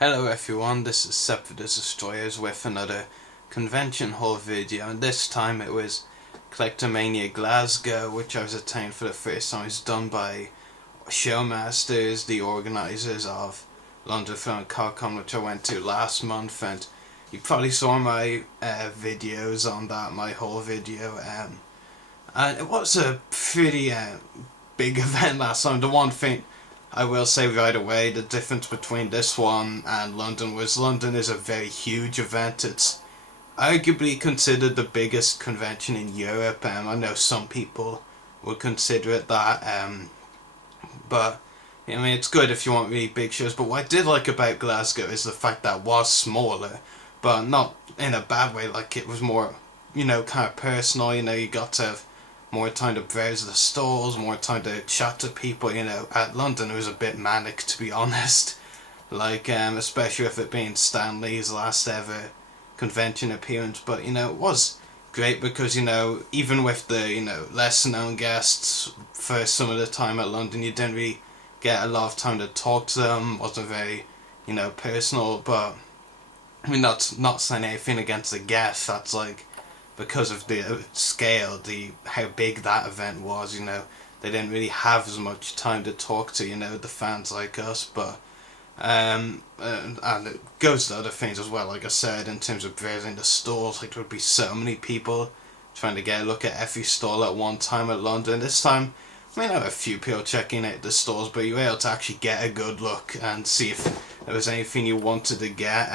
Hello everyone, this is SeparatistDestroyers with another convention haul video, and this time it was CollectorMania Glasgow, which I was attending for the first time. It's done by Showmasters, the organisers of London Film Con, which I went to last month, and you probably saw my videos on that, my whole video, and it was a pretty big event last time. The one thing I will say right away, the difference between this one and London was London is a very huge event. It's arguably considered the biggest convention in Europe. I know some people would consider it that, but I mean, it's good if you want really big shows. But what I did like about Glasgow is the fact that it was smaller, but not in a bad way. Like, it was more, kind of personal. You got to have more time to browse the stalls, more time to chat to people. At London it was a bit manic, to be honest. Like, especially with it being Stan Lee's last ever convention appearance. But, it was great because, even with the, less known guests for some of the time at London, you didn't really get a lot of time to talk to them. Wasn't very, personal. But, I mean, that's not saying anything against the guests. That's like, because of the scale, how big that event was, they didn't really have as much time to talk to, the fans like us. But and it goes to other things as well. Like I said, in terms of browsing the stalls, like, there would be so many people trying to get a look at every stall at one time at London. This time, I mean, I have a few people checking out the stalls, but you were able to actually get a good look and see if there was anything you wanted to get.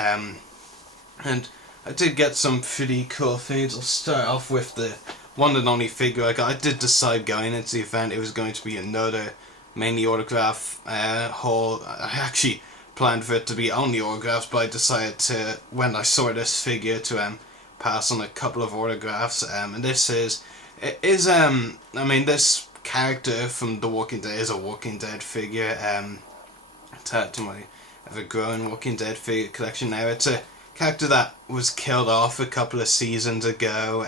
And I did get some pretty cool things. I'll start off with the one and only figure I got. I did decide going into the event it was going to be another mainly autograph haul. I actually planned for it to be only autographs, but I decided to, when I saw this figure, to pass on a couple of autographs. And this is, this character from The Walking Dead is a Walking Dead figure. To my ever-growing Walking Dead figure collection now. It's a character that was killed off a couple of seasons ago.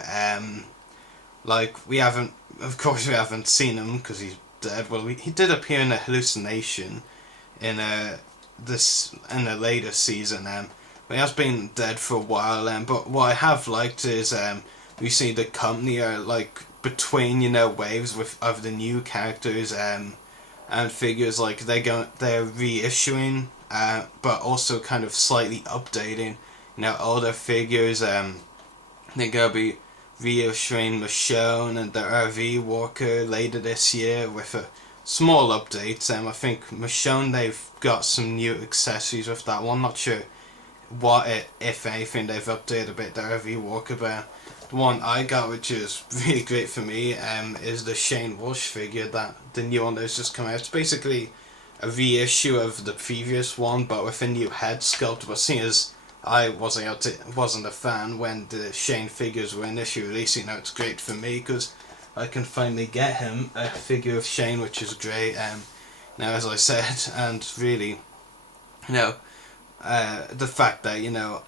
We haven't seen him because he's dead. Well, he did appear in a hallucination in a later season. But he has been dead for a while. But what I have liked is we see the company are like between waves of the new characters and figures. Like, they're reissuing, but also kind of slightly updating older figures. They're going to be reissuing Michonne and the RV Walker later this year with a small update. I think Michonne, they've got some new accessories with that one. Not sure what, if anything, they've updated a bit the RV Walker, but the one I got, which is really great for me, is the Shane Walsh figure, that the new one that's just come out. It's basically a reissue of the previous one, but with a new head sculpt. But seeing as I wasn't a fan when the Shane figures were initially released, it's great for me because I can finally get him a figure of Shane, which is great. Now, as I said, and really, the fact that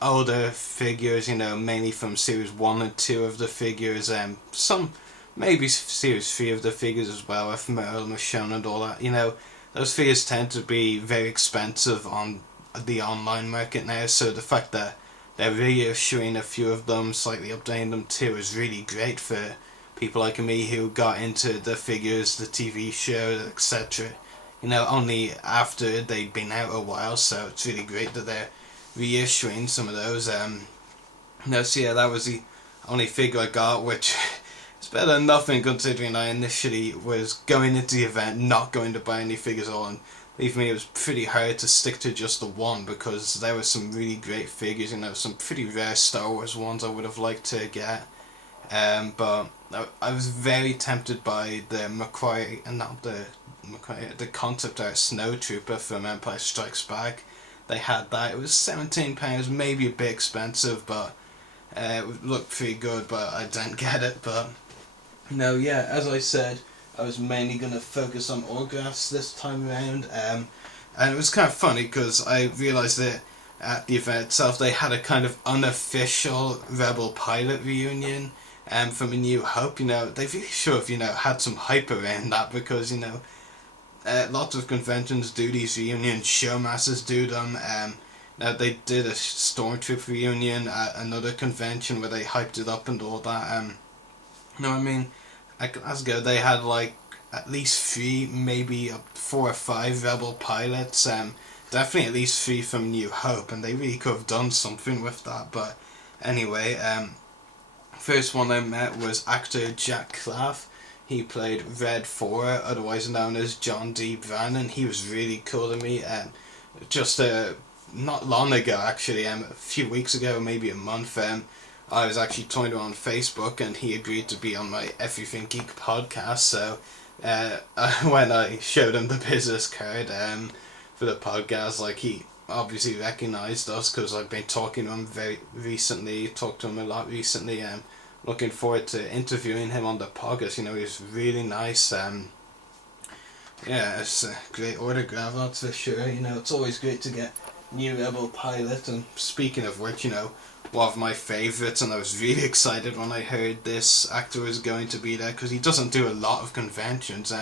older figures, mainly from series 1 and 2 of the figures, some maybe series 3 of the figures as well, with Merle, Michonne and all that, those figures tend to be very expensive on the online market now, so the fact that they're reissuing a few of them, slightly updating them too, is really great for people like me who got into the figures, the TV show, etc., only after they'd been out a while. So it's really great that they're reissuing some of those. So yeah, that was the only figure I got, which is better than nothing considering I initially was going into the event not going to buy any figures at all, and believe me, it was pretty hard to stick to just the one because there were some really great figures, some pretty rare Star Wars ones I would have liked to get. But I was very tempted by the the concept art Snowtrooper from Empire Strikes Back. They had that. It was £17, maybe a bit expensive, but it looked pretty good, but I didn't get it. But yeah, as I said, I was mainly going to focus on autographs this time around, and it was kind of funny because I realised that at the event itself they had a kind of unofficial Rebel pilot reunion from A New Hope. They really should have had some hype around that, because lots of conventions do these reunions. Showmasters do them. Now they did a Stormtroop reunion at another convention where they hyped it up and all that. No, I mean, at Glasgow they had like at least 3, maybe 4 or 5 Rebel pilots. Definitely at least 3 from New Hope, and they really could have done something with that. But anyway, first one I met was actor Jack Claff. He played Red 4, otherwise known as John D. Brannan. He was really cool to me. Just not long ago, actually, a few weeks ago, maybe a month, I was actually talking to him on Facebook, and he agreed to be on my Everything Geek podcast. So when I showed him the business card for the podcast, like, he obviously recognised us because I've been talking to him very recently, talked to him a lot recently. Looking forward to interviewing him on the podcast. You know, he was really nice. Yeah, it's a great autograph, that's for sure. You know, it's always great to get new Rebel pilot. And speaking of which, you know, one of my favourites, and I was really excited when I heard this actor was going to be there because he doesn't do a lot of conventions.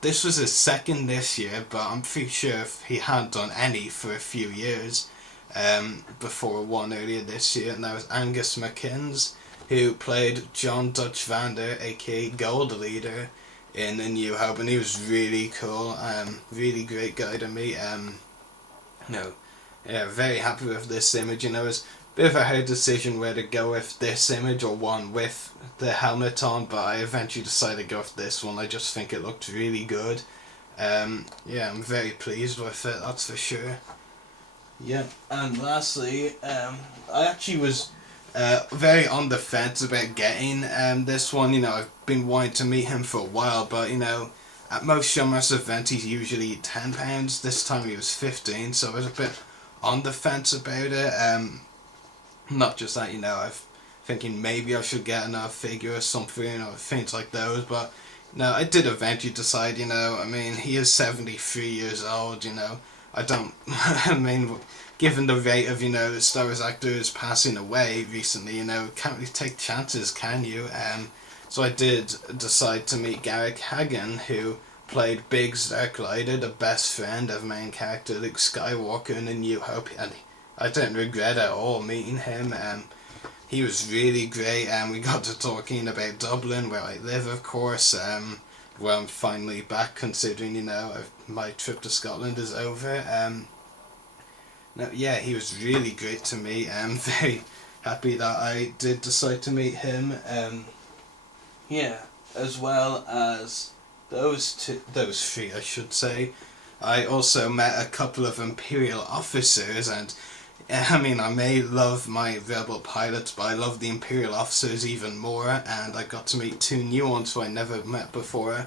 This was his second this year, but I'm pretty sure if he hadn't done any for a few years before one earlier this year, and that was Angus McKins, who played John Dutch Vander, aka Gold Leader, in A New Hope, and he was really cool. Really great guy to meet. Very happy with this image. You know, it's a bit of a hard decision where to go with this image or one with the helmet on, but I eventually decided to go with this one. I just think it looked really good. I'm very pleased with it, that's for sure. Yeah, and lastly, I actually was very on the fence about getting this one. You know, I've been wanting to meet him for a while, but you know, at most Showmaster events he's usually £10. This time he was 15, so I was a bit on the fence about it. Not just that, you know, I'm thinking maybe I should get another figure or something, or things like those, but no, I did eventually decide, you know, I mean, he is 73 years old, you know, I don't, I mean, given the rate of, you know, Star Wars actors passing away recently, you know, can't really take chances, can you? So I did decide to meet Garrick Hagin, who played Biggs Darklighter, the best friend of main character Luke Skywalker in A New Hope, and I don't regret at all meeting him. He was really great, and we got to talking about Dublin, where I live, of course, where I'm finally back, considering, you know, my trip to Scotland is over. He was really great to meet. I'm very happy that I did decide to meet him. As well as those 3, I should say. I also met a couple of Imperial officers, and I mean, I may love my Rebel pilots, but I love the Imperial officers even more, and I got to meet 2 new ones who I never met before.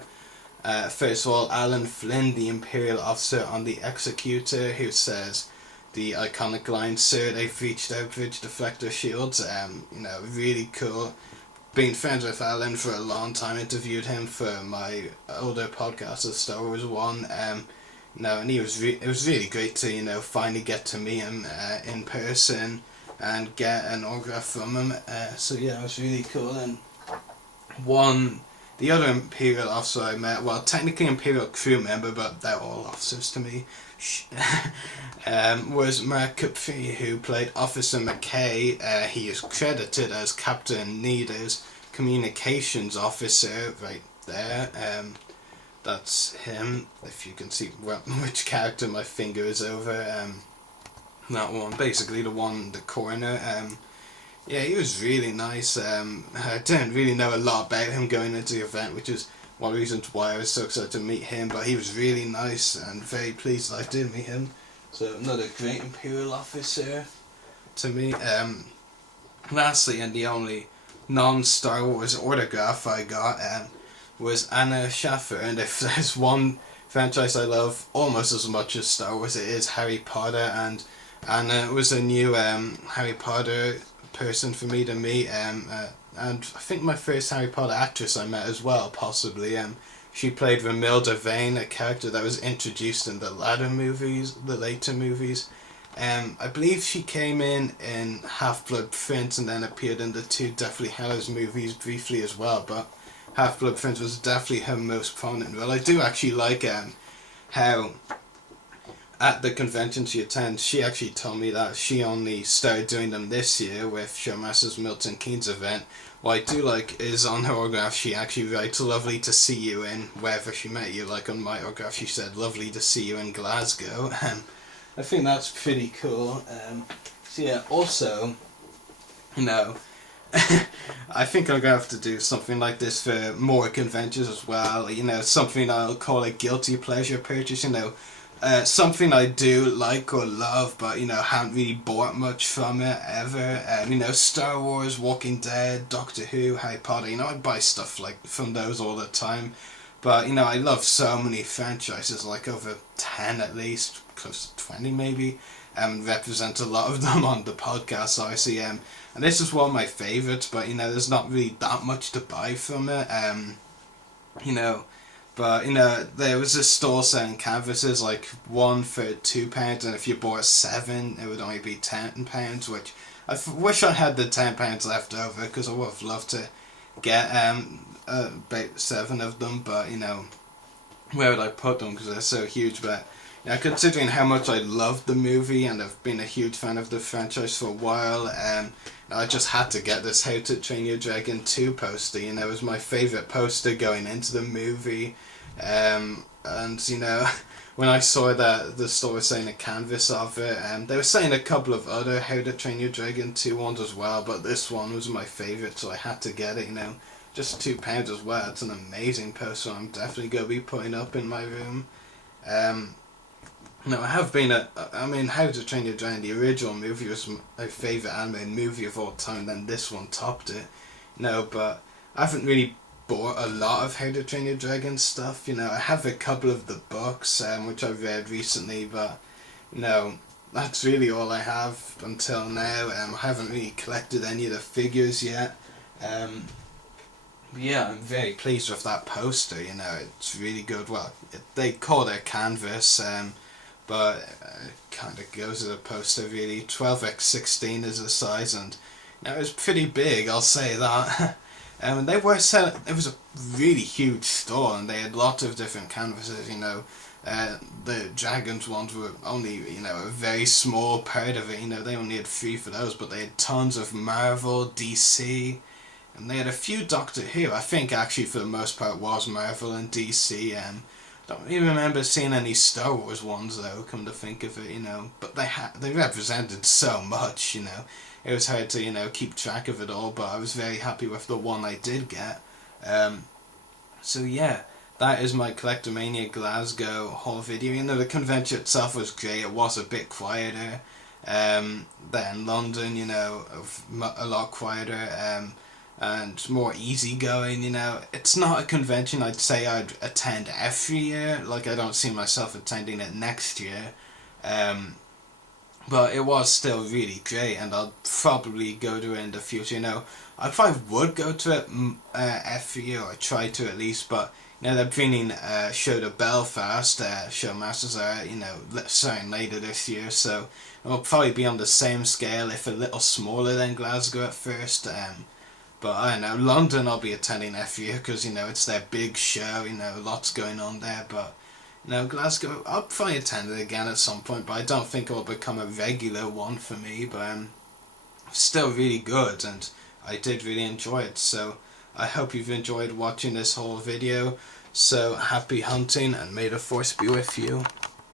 First of all, Alan Flynn, the Imperial officer on the Executor, who says the iconic line, "Sir, they've reached our bridge deflector shields." You know, really cool. Been friends with Alan for a long time, interviewed him for my older podcast, the Star Wars one. And it was really great to, you know, finally get to meet him in person and get an autograph from him. It was really cool. And the other Imperial officer I met, well, technically Imperial crew member, but they're all officers to me, was Mcafee, who played Officer Mcafee. He is credited as Captain Needer's communications officer right there. That's him, if you can see which character my finger is over. That one, basically the one in the corner. He was really nice. I didn't really know a lot about him going into the event, which is one of the reasons why I was so excited to meet him, but he was really nice and very pleased that I did meet him. So another great Imperial officer to me. Lastly, and the only non-Star Wars autograph I got was Anna Schaffer, and if there's one franchise I love almost as much as Star Wars, it is Harry Potter, and Anna was a new Harry Potter person for me to meet, and I think my first Harry Potter actress I met as well, possibly. She played Romilda Vane, a character that was introduced in the later movies. I believe she came in Half-Blood Prince and then appeared in the 2 Deathly Hallows movies briefly as well, but Half-Blood Prince was definitely her most prominent role. I do actually like how at the convention she attends, she actually told me that she only started doing them this year with Showmasters Milton Keynes event. What I do like is on her autograph she actually writes "lovely to see you in wherever she met you." Like on my autograph she said "lovely to see you in Glasgow." I think that's pretty cool. So yeah, also, you know, I think I'm gonna have to do something like this for more conventions as well. You know, something I'll call a guilty pleasure purchase. You know, something I do like or love, but you know, haven't really bought much from it ever. You know, Star Wars, Walking Dead, Doctor Who, Harry Potter. You know, I buy stuff like from those all the time. But you know, I love so many franchises, like over 10 at least, close to 20 maybe. Represent a lot of them on the podcast, obviously. And this is one of my favourites, but you know, there's not really that much to buy from it. You know. But, you know, there was a store selling canvases, like one for £2, and if you bought 7, it would only be £10, which I wish I had the £10 left over, because I would have loved to get about 7 of them, but, you know, where would I put them, because they're so huge. But, you know, considering how much I loved the movie, and I've been a huge fan of the franchise for a while, I just had to get this How to Train Your Dragon 2 poster. You know, it was my favourite poster going into the movie. And, you know, when I saw that the store was selling a canvas of it, they were selling a couple of other How to Train Your Dragon 2 ones as well, but this one was my favourite, so I had to get it, you know. Just £2 as well. It's an amazing poster I'm definitely going to be putting up in my room. No, I have been I mean, How to Train Your Dragon, the original movie was my favourite anime movie of all time, then this one topped it. No, but I haven't really bought a lot of How to Train Your Dragon stuff, you know. I have a couple of the books, which I've read recently, but, you know, that's really all I have until now. I haven't really collected any of the figures yet. Yeah, I'm very pleased with that poster, you know, it's really good. Well, they call it a canvas, but it kind of goes as a poster really. 12x16 is the size, and you know, it was pretty big, I'll say that. They were selling, it was a really huge store, and they had lots of different canvases, you know. The Dragons ones were only, you know, a very small part of it, you know, they only had 3 for those, but they had tons of Marvel, DC, and they had a few Doctor Who. I think actually for the most part was Marvel and DC. Don't even remember seeing any Star Wars ones though, come to think of it, you know, but they represented so much, you know. It was hard to, you know, keep track of it all, but I was very happy with the one I did get. So yeah, that is my CollectorMania Glasgow haul video. You know, the convention itself was great. It was a bit quieter than London, you know, a lot quieter and more easygoing, you know. It's not a convention I'd say I'd attend every year. Like, I don't see myself attending it next year. But it was still really great, and I'll probably go to it in the future, you know. I probably would go to it every year, or try to at least, but, you know, they're bringing a show to Belfast, Showmasters are, you know, starting later this year, so it'll probably be on the same scale, if a little smaller than Glasgow at first. But I don't know, London I'll be attending every year, because, you know, it's their big show, you know, lots going on there, but, you know, Glasgow, I'll probably attend it again at some point, but I don't think it will become a regular one for me, but still really good, and I did really enjoy it. So I hope you've enjoyed watching this whole video. So happy hunting, and may the force be with you.